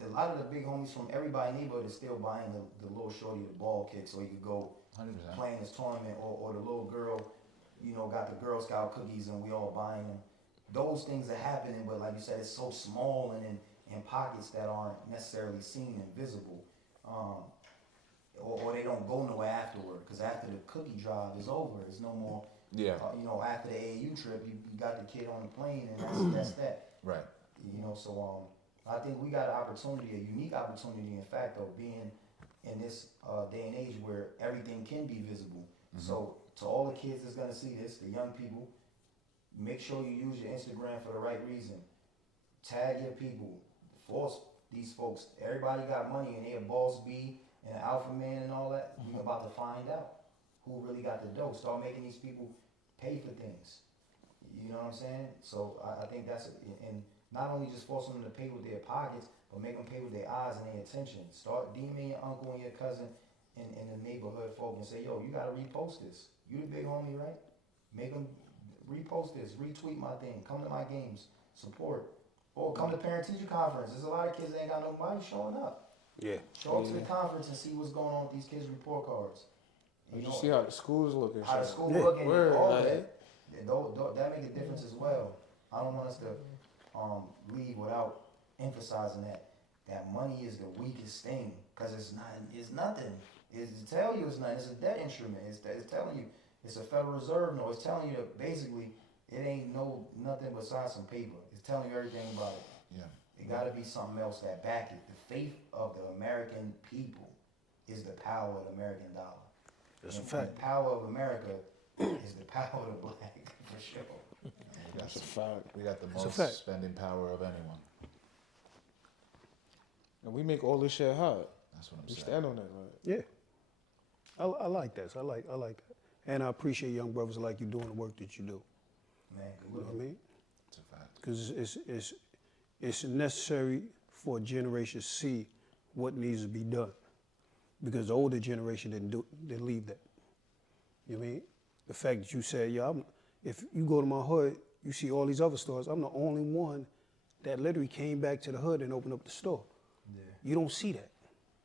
a lot of the big homies from everybody neighborhood is still buying the little shorty the ball kick so he could go 100%. play in this tournament, or the little girl, got the Girl Scout cookies and we all buying them. Those things are happening, but like you said, it's so small and in pockets that aren't necessarily seen and visible. Or they don't go nowhere afterward, because after the cookie drive is over, there's no more. Yeah. After the AAU trip, you got the kid on the plane, and that's that. Right. So I think we got an opportunity, a unique opportunity, in fact, of being in this day and age where everything can be visible. Mm-hmm. So to all the kids that's gonna see this, the young people, make sure you use your Instagram for the right reason. Tag your people, force these folks. Everybody got money and they a boss B and an alpha man and all that. Mm-hmm. You're about to find out who really got the dough. Start making these people pay for things. You know what I'm saying? So I think that's and not only just forcing them to pay with their pockets, but make them pay with their eyes and their attention. Start DMing your uncle and your cousin in the neighborhood folk and say, yo, you gotta repost this. You the big homie, right? Make them repost this, retweet my thing, come to my games, support. Or come to parent-teacher conference. There's a lot of kids that ain't got nobody showing up. Yeah. Show up to the conference and see what's going on with these kids' report cards. You see how the school's looking. How the school Yeah. looking, Word, all like- that. That make a difference as well. I don't want us to leave without emphasizing that money is the weakest thing, because it's nothing. It's tell you it's nothing. It's a debt instrument. It's telling you it's a Federal Reserve note. It's telling you that basically it ain't nothing besides some paper. It's telling you everything about it. Yeah. It got to be something else that back it. The faith of the American people is the power of the American dollar. That's a And fact. the power of America is the power of the black, for sure. That's a fact. We got the It's a most fact. spending power of anyone. And we make all this shit hot. That's what I'm We saying. stand on that. Like. Yeah. I like that. I like that. And I appreciate young brothers like you doing the work that you do. Man, You know what I mean? It's a fact. Because it's necessary for a generation to see what needs to be done. Because the older generation didn't leave that. You know what I mean? The fact that you said, if you go to my hood, you see all these other stores, I'm the only one that literally came back to the hood and opened up the store. yeah. You don't see that.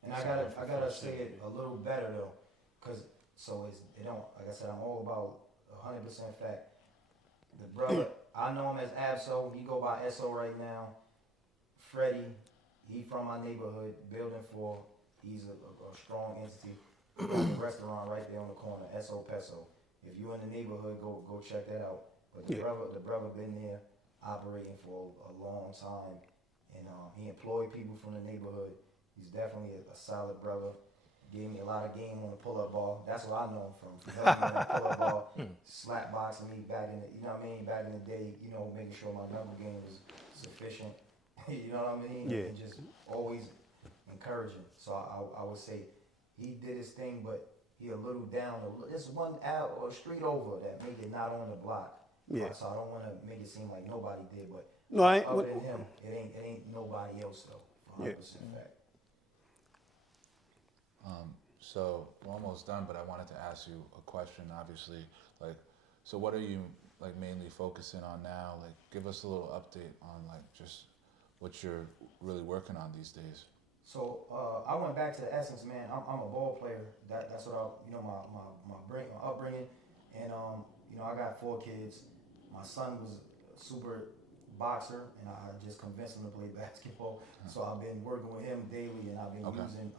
And I gotta say it a little better though, cause it don't, like I said, I'm all about 100% fact. The brother, I know him as Abso. He go by SO right now. Freddie, he from my neighborhood, building 4. He's a strong entity. He got the restaurant right there on the corner, SO Peso. If you in the neighborhood, go check that out. But the brother been there operating for a long time, and he employed people from the neighborhood. He's definitely a solid brother. Gave me a lot of game on the pull-up ball. That's what I know him from. He helped me on the pull-up ball, slap boxing me back in the, back in the day, making sure my number game was sufficient. You know what I mean? Yeah. And just always encouraging. So I would say he did his thing, but he a little down. It's one out or street over that made it not on the block. Yeah. So I don't want to make it seem like nobody did, but No, I other ain't. than him, it ain't nobody else though. 100% fact. So we're almost done, but I wanted to ask you a question. Obviously, so what are you mainly focusing on now? Like, give us a little update on just what you're really working on these days. So I went back to the essence, man. I'm a ball player. That's what my upbringing, and I got 4 kids. My son was a super boxer, and I just convinced him to play basketball. So I've been working with him daily, and I've been using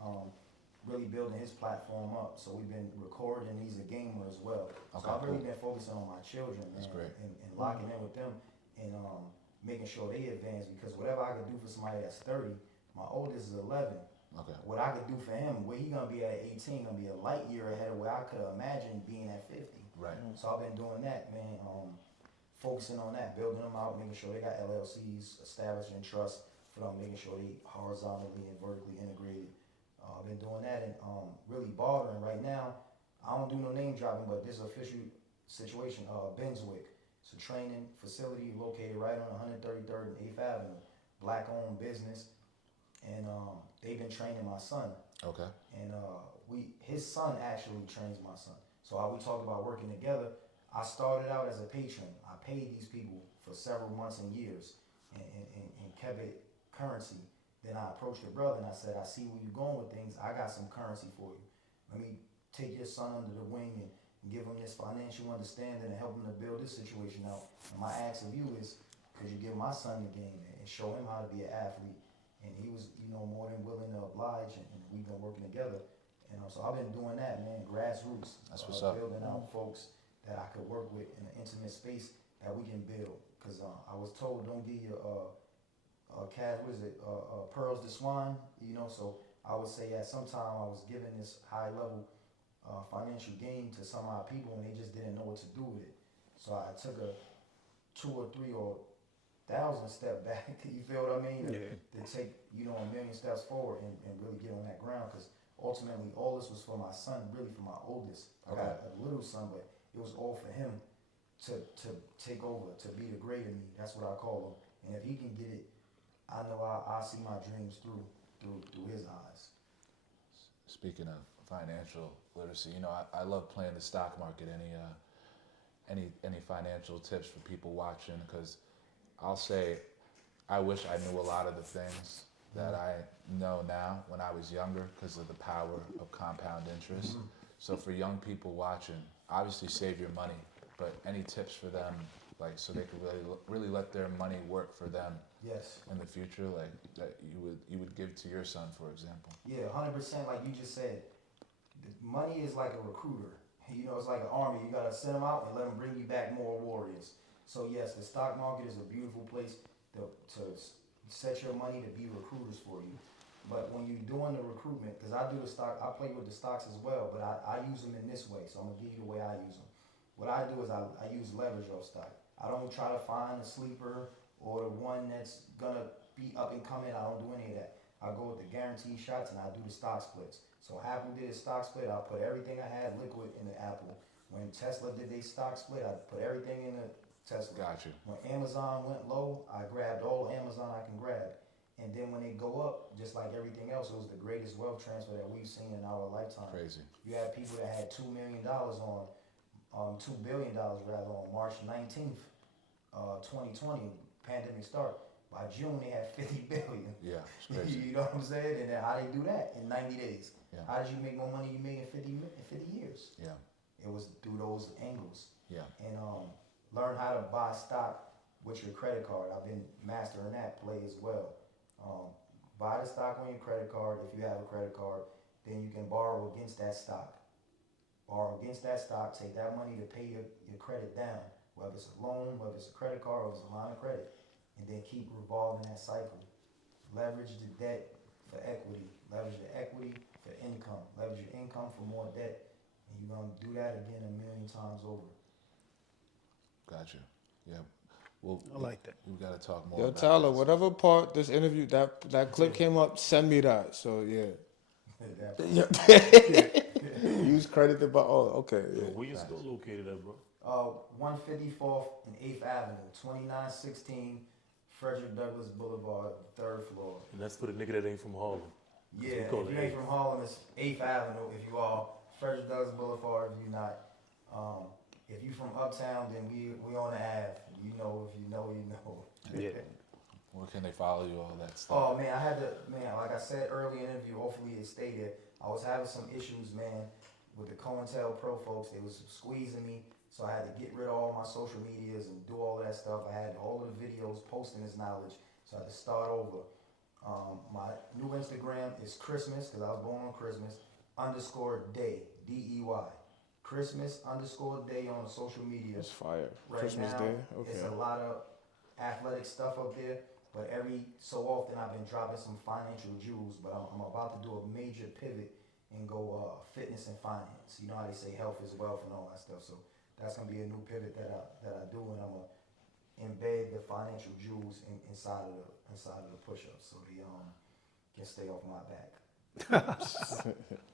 really building his platform up. So we've been recording, and he's a gamer as well. So I've really been focusing on my children, That's great. and locking in with them, and making sure they advance. Because whatever I could do for somebody that's 30, my oldest is 11. Okay. What I could do for him, where he gonna be at 18, gonna be a light year ahead of where I could imagine being at 50. Right. So I've been doing that, man. Focusing on that, building them out, making sure they got LLCs established in trust for them, making sure they horizontally and vertically integrated. I've been doing that and really bartering right now. I don't do no name dropping, but this is an official situation. Benswick, it's a training facility located right on 133rd and 8th Avenue. Black-owned business, and they've been training my son. Okay. And his son actually trains my son. So we talked about working together. I started out as a patron. I paid these people for several months and years and kept it currency. Then I approached the brother and I said, I see where you're going with things. I got some currency for you. Let me take your son under the wing and give him this financial understanding and help him to build this situation out. And my ask of you is, could you give my son the game and show him how to be an athlete? And he was, more than willing to oblige, and we've been working together. And so I've been doing that, man, grassroots. That's what's up. Building out folks that I could work with in an intimate space that we can build. Because I was told, don't give your pearls to swine, so I would say at some time I was giving this high level financial gain to some of our people and they just didn't know what to do with it. So I took a 2 or 3 or 1,000 step back, you feel what I mean? Yeah. To take, a million steps forward and really get on that ground, because ultimately all this was for my son, really for my oldest. I got a little son, but it was all for him to take over, to be the greater me. That's what I call him. And if he can get it, I know I see my dreams through his eyes. Speaking of financial literacy, I love playing the stock market. Any financial tips for people watching? Because I'll say, I wish I knew a lot of the things that I know now when I was younger because of the power of compound interest. So for young people watching, obviously save your money, but any tips for them, like so they could really let their money work for them Yes. in the future, like that you would give to your son, for example? Yeah, 100%. Like you just said, money is like a recruiter. It's like an army. You gotta send them out and let them bring you back more warriors. So yes, the stock market is a beautiful place to set your money to be recruiters for you. But when you're doing the recruitment, because I do the stock, I play with the stocks as well, but I use them in this way. So I'm gonna give you the way I use them. What I do is I use leverage off stock. I don't try to find a sleeper or the one that's gonna be up and coming. I don't do any of that. I go with the guaranteed shots and I do the stock splits. So Apple did a stock split. I put everything I had liquid in the Apple. When Tesla did their stock split, I put everything in the Tesla. Got you. When Amazon went low, I grabbed all Amazon I can grab. And then when they go up, just like everything else, it was the greatest wealth transfer that we've seen in our lifetime. Crazy. You had people that had $2 million $2 billion rather on March 19th, 2020, pandemic start. By June, they had 50 billion. Yeah, it's crazy. You know what I'm saying? And then how they do that in 90 days? Yeah. How did you make more money you made in 50 years? Yeah, It was through those angles. yeah. And learn how to buy stock with your credit card. I've been mastering that play as well. Buy the stock on your credit card if you have a credit card. Then you can borrow against that stock. Borrow against that stock. Take that money to pay your credit down. Whether it's a loan, whether it's a credit card, or it's a line of credit. And then keep revolving that cycle. Leverage the debt for equity. Leverage the equity for income. Leverage your income for more debt. And you're going to do that again 1,000,000 times over. Gotcha. Yeah. Well, I like that. We've got to talk more. Yo, about Tyler, this. whatever part this interview that clip came up, send me that. So yeah. Use credited by okay. Yo, Yeah. where your store located at, bro? 154th and 8th Avenue, 2916 Frederick Douglass Boulevard, 3rd floor. And that's for the nigga that ain't from Harlem. Yeah, we if call you it ain't from Harlem, it's 8th Avenue. If you are Frederick Douglass Boulevard, if you're not. If you from Uptown, then we on the Ave. You know, if you know, you know. Yeah. Where can they follow you? All that stuff. Oh man, like I said earlier in the interview, hopefully it stayed there. I was having some issues, man, with the COINTELPRO folks. They was squeezing me, so I had to get rid of all my social medias and do all of that stuff. I had all of the videos posting this knowledge, so I had to start over. My new Instagram is Christmas, because I was born on Christmas, _day, DEY. Christmas _day on social media. It's fire. Right Christmas now, Day. Okay. it's a lot of athletic stuff up there, but every so often I've been dropping some financial jewels, but I'm about to do a major pivot and go fitness and finance. You know how they say health is wealth and all that stuff, so that's going to be a new pivot that I do, and I'm going to embed the financial jewels inside of the push-ups so they can stay off my back.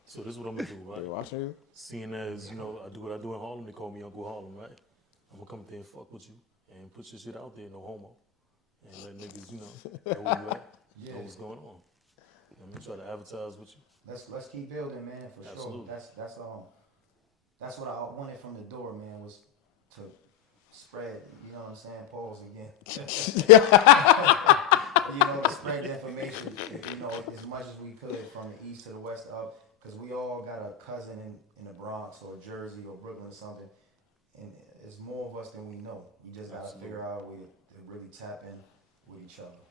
So this is what I'm gonna do, They right? watching you? Seeing as, I do what I do in Harlem, they call me Uncle Harlem, right? I'm gonna come up there and fuck with you and put your shit out there, no homo. And let niggas, know where you at, know what's going on. I'm gonna try to advertise with you. Let's keep building, man, for Absolutely. sure. That's what I wanted from the door, man, was to spread, you know what I'm saying, pause again. To spread the information, as much as we could from the east to the west up, because we all got a cousin in the Bronx or Jersey or Brooklyn or something, and there's more of us than we know. We just got to figure out a way to really tap in with each other.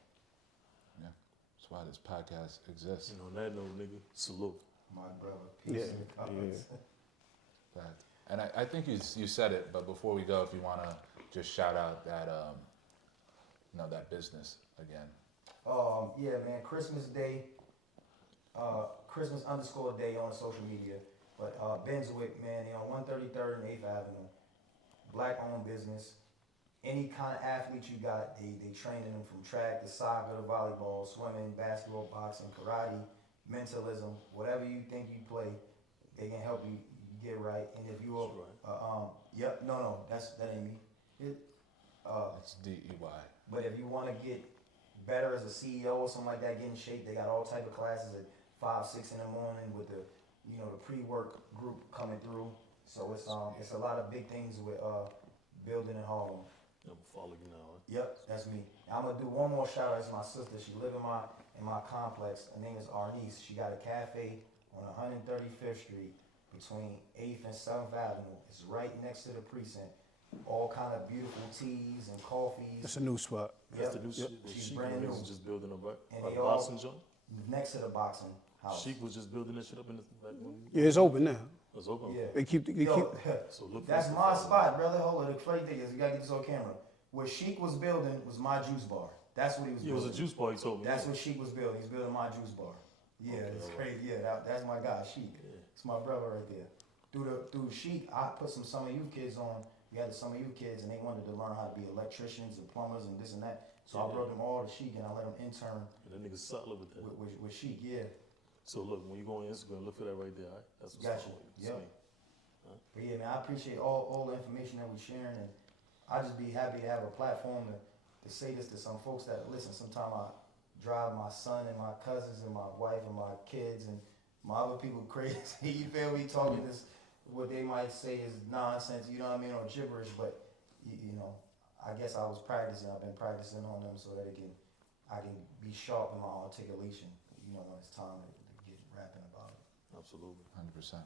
Yeah, that's why this podcast exists. And on that note, nigga, salute. My brother, peace in the comments. Fact. And I think you said it, but before we go, if you want to just shout out that that business again. Yeah, man, Christmas Day, Christmas_day on social media. But Benswick, man, 133rd and 8th Avenue, black-owned business. Any kind of athlete you got, they training them from track to soccer to volleyball, swimming, basketball, boxing, karate, mentalism, whatever you think you play, they can help you get right. And if you that ain't me. It's DEY. But if you want to get better as a CEO or something like that, get in shape, they got all type of classes at 5, 6 in the morning with the pre-work group coming through. So it's a lot of big things with building in Harlem. I'm gonna follow you now. Right? Yep, that's me. I'm gonna do one more shout out. It's my sister. She live in my complex. Her name is Arnice. She got a cafe on 135th Street between 8th and 7th Avenue. It's right next to the precinct. All kind of beautiful teas and coffees. It's a new spot. That's the new shit. She's Sheik brand new. just building up, right? And Like they a all boxing joint. next to the boxing house. Sheik was just building that shit up in the back. Yeah, it's open now. It's open. Yeah. They keep. So look. That's for my it. spot, brother. Hold on. The funny thing is, you gotta get this on camera. What Sheik was building was my juice bar. That's what he was Yeah, it building. was a juice bar. He told me. That's what Sheik was building. He's building my juice bar. Yeah, Okay, it's alright. crazy. Yeah, that's my guy, Sheik. Yeah. It's my brother right there. Through Sheik, I put some summer youth kids on. We had the summer youth kids, and they wanted to learn how to be electricians and plumbers and this and that. So I brought them all to Sheik, and I let them intern And that nigga solid with that. with Sheik. Yeah. So look, when you go on Instagram, look for that right there. All right? That's what's Got up. you. Yep. But yeah, man, I appreciate all the information that we're sharing, and I just be happy to have a platform to say this to some folks that listen. Sometimes I drive my son and my cousins and my wife and my kids and my other people crazy. You feel me? Talking this, what they might say is nonsense, you know what I mean, or gibberish, but I guess I was practicing. I've been practicing on them so that I can be sharp in my articulation, when it's time to get rapping about it. Absolutely. 100%.